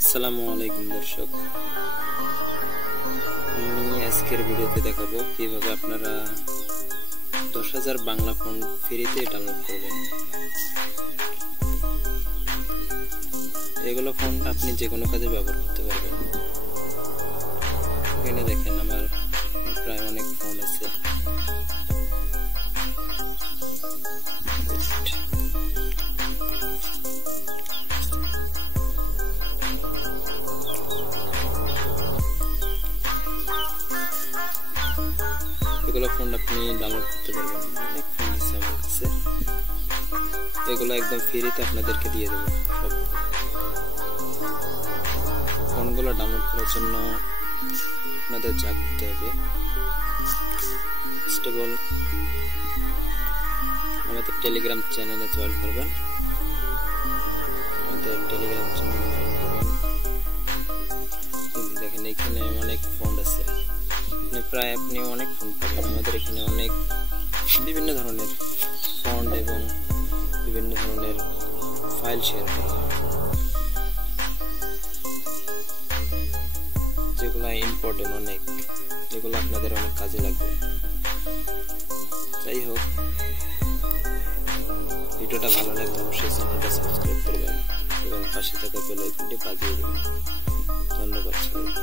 আসসালামু আলাইকুম দর্শক, আমি আজকের ভিডিওতে দেখাবো কিভাবে আপনারা 10,000 বাংলা ফন্ট ফ্রিতে ডাউনলোড করবেন। এগুলো ফন্ট আপনি যে কোনো কাজে ব্যবহার করতে পারবেন। এখানে দেখেন আমার প্রায় অনেক ফন্ট আছে। এগুলো ফন্ট আপনি ডাউনলোড করতে পারবেন। অনেক ফন্ট আছে আমার কাছে, এগুলো একদম ফ্রিতে আপনাদেরকে দিয়ে দেবো। সব ফন্টগুলো ডাউনলোড করার জন্য আপনাদের যা করতে হবে, ফার্স্ট অফ অল আমাদের টেলিগ্রাম চ্যানেলে জয়েন করবেন। আমাদের টেলিগ্রাম চ্যানেলে জয়েন করবেন। দেখেন এখানে অনেক ফন্ট আছে, প্রায় আপনি অনেক ফন্ট পাবেন। আমাদের এখানে অনেক বিভিন্ন ধরনের ফন্ট এবং বিভিন্ন ধরনের ফাইল শেয়ার করা হয়, যেগুলো ইম্পর্টেন্ট অনেক, যেগুলো আপনাদের অনেক কাজে লাগবে। যাই হোক, ভিডিওটা ভালো লাগলে অবশ্যই চ্যানেলটা সাবস্ক্রাইব করবেন এবং পাশে থাকা বেল আইকনটি বাজিয়ে দেবেন। ধন্যবাদ সবাই।